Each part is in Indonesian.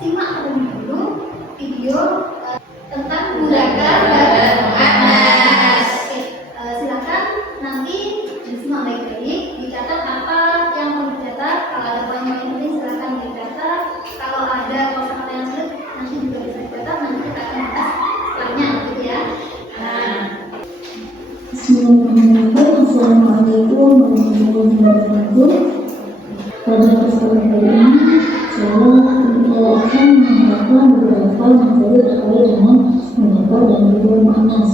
simak terlebih dulu video tentang gerakan badan panas. Silakan nanti disimak baik-baik, dicatat apa yang perlu dicatat. Kalau ada poin yang penting silakan dicatat. Kalau ada kosakata yang sulit nanti juga bisa dicatat. Nanti kita akan bahas setelahnya, gitu ya. Bismillahirrahmanirrahim. Assalamualaikum warahmatullahi wabarakatuh. Pada kesempatan kali ini saya akan mengungkapkan beberapa materi terkait dengan menggambar dan membuat panas.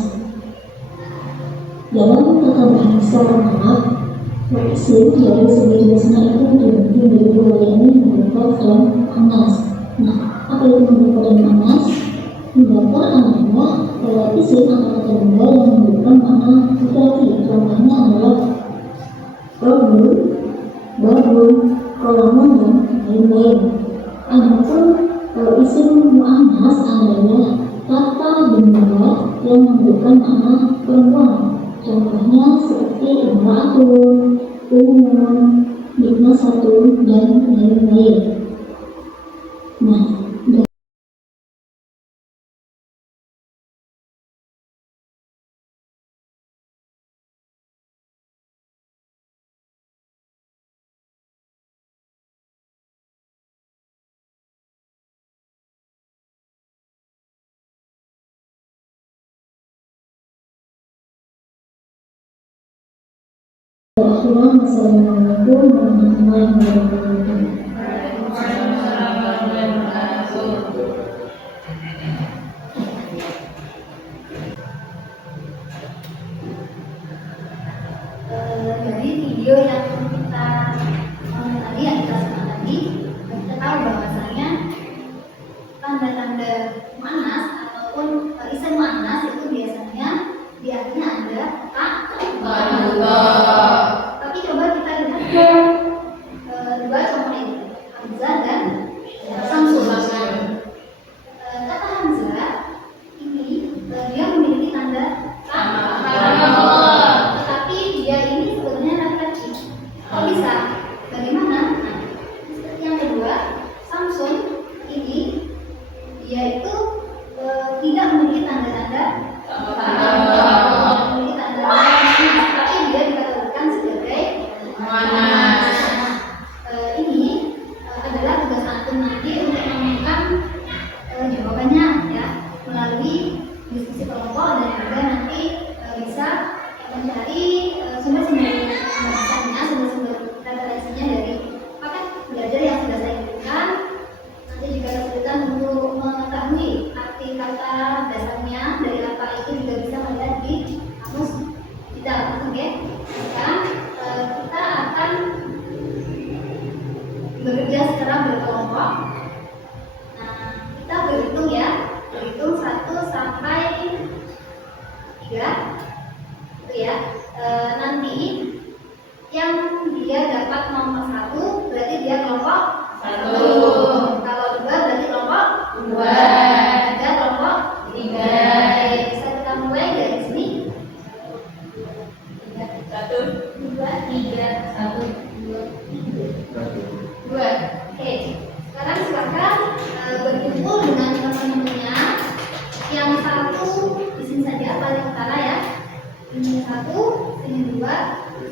Dalam tata bahasa Arab, isim dari segi tulisan itu dibagi menjadi dua, yakni menggambar dan panas. Nah, apa itu menggambar dan panas? Menggambar adalah isim atau kata benda yang memberikan makna literasi. Contohnya adalah robul, babul, kolamun, dan lain-lain. Adapun isim muannas adalah kata benda yang memberikan makna perempuan. Contohnya seperti imra'atun, ummun, ibnasatun, dan lain-lain. Nah, Assalamualaikum warahmatullahi wabarakatuh. Dari video yang kita tadi yang kita simak tadi, kita tahu bahwasanya tanda-tanda manas ataupun isim manas itu biasanya di akhirnya ada tak. Tapi coba kita lihat dua contoh ini, Hamzah dan Samsul. Kata Hamzah ini dia memiliki tanda tetapi dia ini sebenarnya laki-laki. Kok bisa? Bagaimana? Nah, yang kedua, Samsul ini dia itu tidak memiliki tanda-tanda tapi dia dikategorikan sebagai manas. Ini adalah tugas antum nanti untuk menemukan jawabannya ya melalui diskusi kelompok, dan juga nanti bisa mencari sumber-sumber pembahasannya, sumber-sumber referensinya dari paket belajar yang sudah saya berikan. Nanti juga kesulitan untuk mengetahui arti kata dasarnya dari apa itu juga bisa melihat di kamus kita. Oke, sekarang kita akan bekerja secara berkelompok. Nah, kita berhitung ya, berhitung 1 sampai 3 itu ya. Nanti yang dia dapat nomor 1 berarti dia kelompok 1. Kalau 2 berarti kelompok 2. 3 kelompok 3. Bisa kita mulai dari sini. 1, 2, 3, 1, 2, 2. Oke, sekarang silakan berkumpul dengan teman-temannya. Yang 1 di sini saja paling utara ya. Ini 1, ini 2,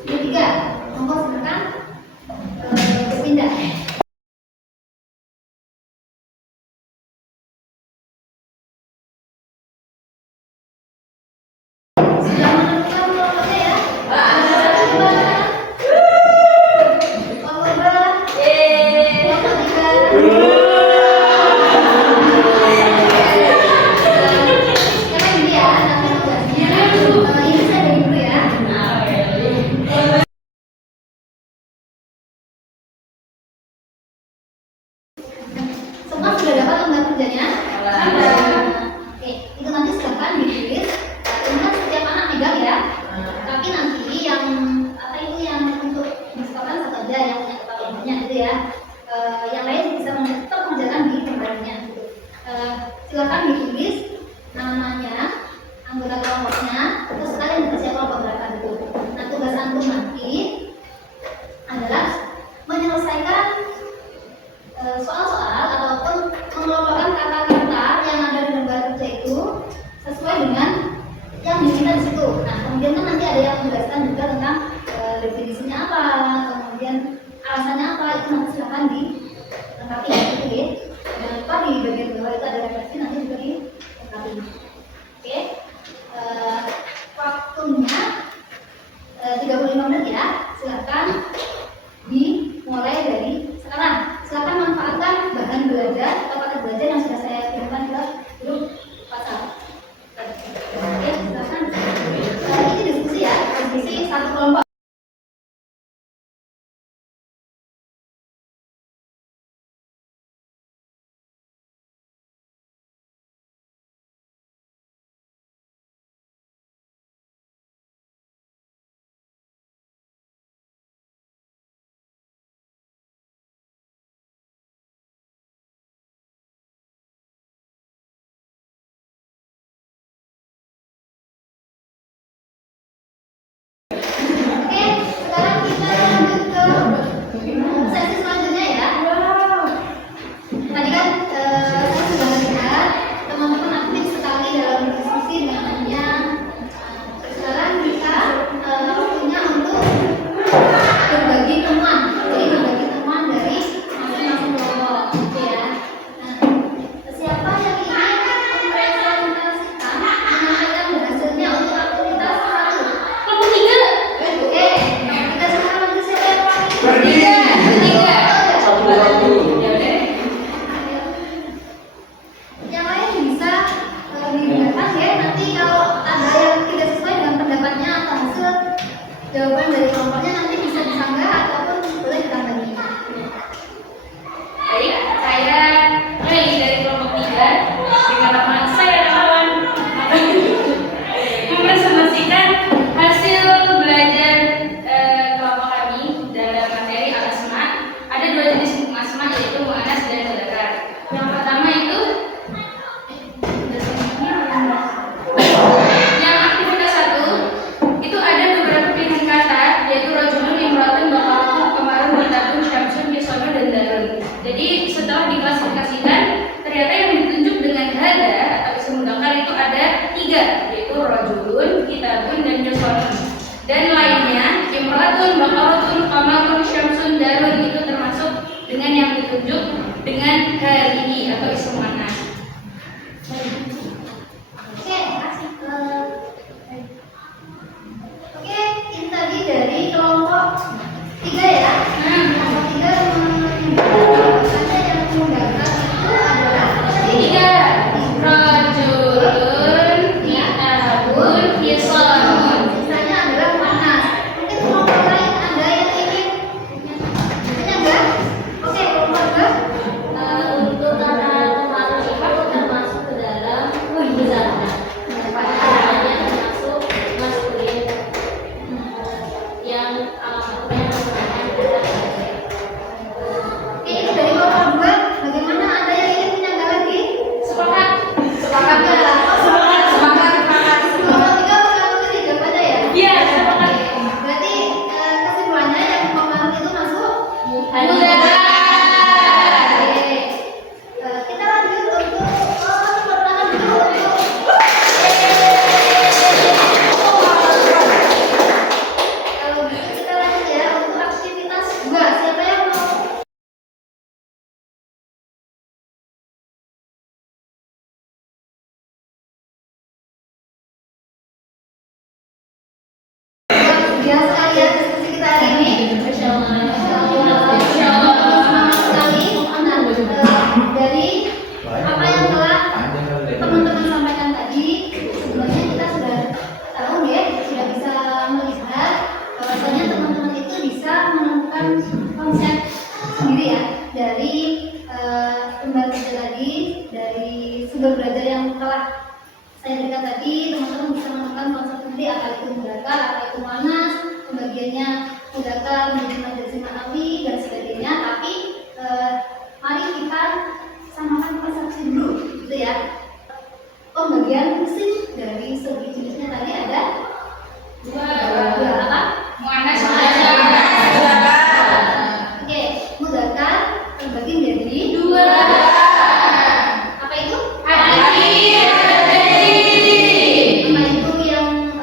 ini 3. Monggo silakan berpindah. Sudah menentukan kelompoknya ya? Semua sudah dapat lembar kerjanya? Oke, itu nanti silakan ditulis. Ingat setiap anak pegang ya. Tapi nanti yang apa itu yang untuk misalkan satu aja yang punya kepala kelompoknya itu ya. Yang lain bisa tetap mengerjakan di tempatnya. Silakan ditulis namanya, anggota kelompoknya, terus kalian dikasih kelompok berapa itu. Nah, tugas antum nanti adalah menyelesaikan soal-soal ataupun ada yang menjelaskan juga tentang definisinya apa, kemudian alasannya apa, itu nanti silakan dilengkapi gitu ya. Jangan lupa di bagian bawah itu ada referensi, nanti juga dilengkapi. Oke, waktunya 35 menit ya. Silakan dimulai dari sekarang. Silakan manfaatkan bahan belajar atau paket belajar yang sudah saya kirimkan ke grup WhatsApp. Oke, silakan. Ini diskusi ya, diskusi satu kelompok. Sesi selanjutnya ya. Tadi kan saya sudah lihat teman-teman aktif sekali dalam diskusi dengan temannya. Sekarang kita waktunya untuk berbagi teman. Jadi berbagi teman dari masing-masing kelompok, gitu ya. Nah, siapa yang ingin mempresentasikan menyampaikan hasilnya untuk aktivitas satu? Kelompok 3. Oke, kita sekarang nanti siapa yang paling yang lain bisa digunakan ya. Nanti kalau ada yang tidak sesuai dengan pendapatnya atau hasil jawaban dari kelompoknya, nanti bisa disanggah ataupun boleh ditambahin. Baik, saya Mei dari kelompok 3 dengan nama saya kawan mempresentasikan hasil belajar kelompok kami dalam materi al-asma. Ada 2 jenis asma, yaitu mu'annas dan mudzakkar. Yang pertama itu yang aktivitas 1 itu ada beberapa pilihan kata, yaitu rajulun, imra'atun, baqaratun, qamarun, kitabun, syamsun, hisabun, dan darun. Jadi setelah diklasifikasikan, ternyata yang ditunjuk dengan hada atau isim mudzakkar itu ada 3, yaitu rajulun, kitabun, dan hisabun. Dan lainnya imra'atun, baqaratun, qamarun, syamsun, darun itu termasuk dengan yang ditunjuk dengan hadihi atau isim mu'annas. Oke, makasih. Oke, ini tadi dari kelompok 3 ya. Kelompok 3 ada yang menggunakan itu adalah 3 rajulun, kitabun, hisabun. sisanya adalah panas. Mungkin kelompok lain ada yang ingin menyanggah? Oke, kelompok 2. Untuk kata kemarin itu termasuk ke dalam mudzakkar. Padanya termasuk maskulin yang alamatnya menggunakan kata. Oke, ini dari kelompok 2. Bagaimana, ada yang ingin menyanggah lagi? Sepakat? Sepakat. Kelompok 3 mengatur jawabannya ya? Iya, sepakat. Berarti kesimpulannya yang kemarin itu masuk Mudzakkar. Oke. Kita lanjut untuk tepuk tangan dulu untuk kalau gitu kita lanjut ya untuk aktivitas 2. Siapa yang mau? Biasa sekali ya diskusi kita hari ini. Semangat sekali. Nah, dari apa yang telah teman-teman sampaikan tadi, sebenarnya kita sudah tahu ya, sudah bisa melihat bahwasanya teman-teman itu bisa menemukan konsep sendiri ya dari pembahasan tadi, dari sumber belajar yang telah saya berikan tadi. Teman-teman bisa menemukan konsep sendiri, apa itu mudzakkar, apa itu mu'annas, pembagiannya mudzakkar menjadi majazi ma'nawi dan sebagainya. Tapi mari kita samakan persepsi dulu, gitu ya. Pembagian fungsi dari segi jenisnya tadi ada 2 apa? Mu'annas, Mudzakkar. mudzakkar. Oke, mudzakkar terbagi menjadi 2. Apa itu? Hadis. Apa itu yang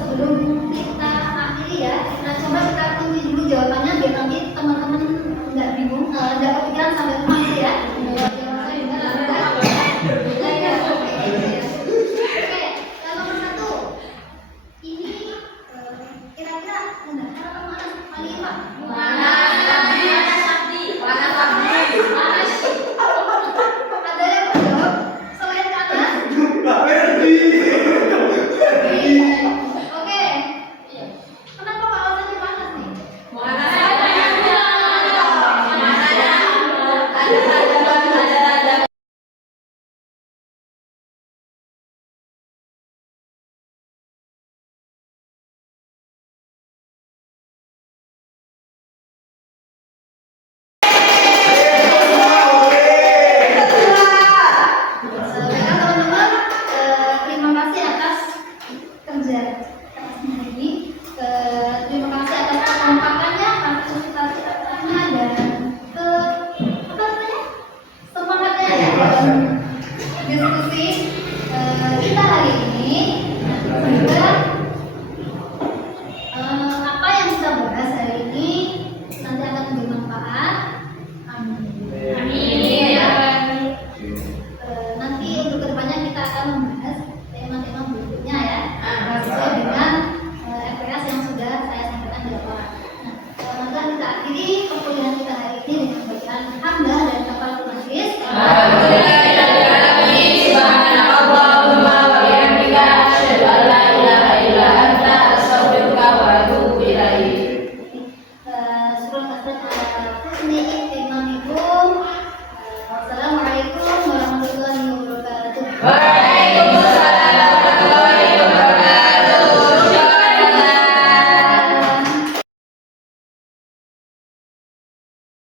sebelum kita akhiri ya, nah coba kita tulis dulu jawabannya biar nanti teman-teman nggak bingung, nggak kepikiran sampai rumah gitu ya. Jawaban saya juga nggak. Oke, nomor 1 ini kira-kira negara apa mana? Paling apa? Ada yang menjawab selain kata? Oke. Kenapa Pak alasannya panas nih? Baiklah teman-teman, terima kasih atas kerja kerasnya hari ini.